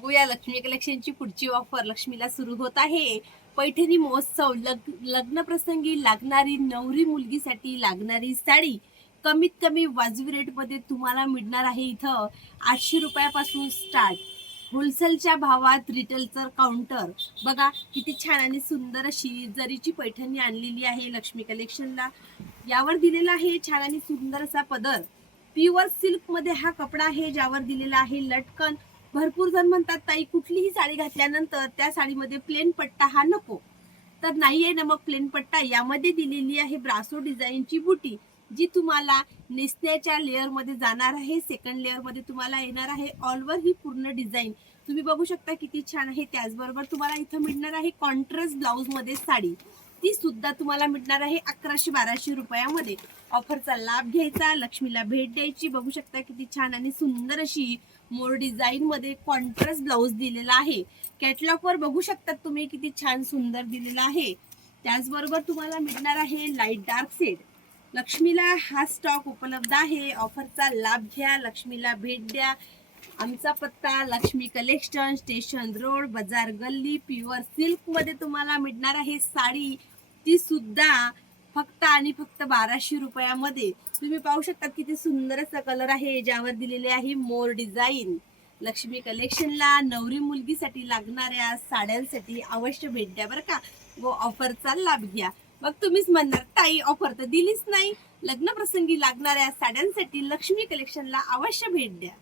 बघूया लक्ष्मी कलेक्शनची पुढची ऑफर लक्ष्मीला सुरू होत आहे. पैठणी महोत्सव लग्न प्रसंगी लागणारी नवरी मुलगीसाठी लागणारी साडी कमीत कमी वाजवी रेटमध्ये तुम्हाला मिळणार आहे. इथं 800 रुपयापासून स्टार्ट. होलसेलच्या भावात रिटेलचं काउंटर. बघा किती छान आणि सुंदर अशी जरीची पैठणी आणलेली आहे लक्ष्मी कलेक्शनला. यावर दिलेला आहे छान आणि सुंदर असा पदर. प्युअर सिल्क मध्ये हा कपडा आहे ज्यावर दिलेला आहे लटकन. भरपूर जण म्हणतात ताई कुठलीही साडी घातल्यानंतर त्या साडीमध्ये प्लेन पट्टा हा नको, तर नाही आहे ना मग प्लेन पट्टा. यामध्ये दिलेली आहे ब्रासो डिझाईनची बुटी जी तुम्हाला नेसण्याच्या लेअर मध्ये जाणार आहे. सेकंड लेअर मध्ये तुम्हाला येणार आहे ऑल ओव्हर ही पूर्ण डिझाईन. तुम्ही बघू शकता किती छान आहे. त्याचबरोबर तुम्हाला इथं मिळणार आहे कॉन्ट्रास्ट ब्लाउज मध्ये साडी. ती सुद्धा तुम्हाला मिळणार आहे 1100-1200 रुपयामध्ये. ऑफरचा लाभ घ्यायचा, लक्ष्मीला भेट द्यायची. बघू शकता किती छान आणि सुंदर अशी मोर डिझाईन मध्ये कॉन्ट्रास्ट ब्लाउज दिलेला आहे. कॅटलॉग वर बघू शकता तुम्ही किती छान सुंदर दिलेला आहे. त्याचबरोबर तुम्हाला मिळणार आहे लाईट डार्क सेट. लक्ष्मीला हा स्टॉक उपलब्ध आहे. ऑफरचा लाभ घ्या, लक्ष्मीला भेट द्या. आमचा पत्ता लक्ष्मी कलेक्शन, स्टेशन रोड, बाजार गल्ली. प्युअर सिल्क मध्ये तुम्हाला मिळणार आहे साडी. ती सुद्धा फक्त आणि फक्त 1200 रुपयामध्ये. तुम्ही पाहू शकता किती सुंदर असा कलर आहे ज्यावर दिलेले आहे मोर डिझाईन. लक्ष्मी कलेक्शनला नवरी मुलगीसाठी लागणाऱ्या साड्यांसाठी अवश्य भेट द्या बरं का, व ऑफरचा लाभ घ्या. मग तुम्हीच म्हणणार ताई ऑफर तर दिलीच नाही. लग्न प्रसंगी लागणाऱ्या साड्यांसाठी लक्ष्मी कलेक्शनला अवश्य भेट द्या.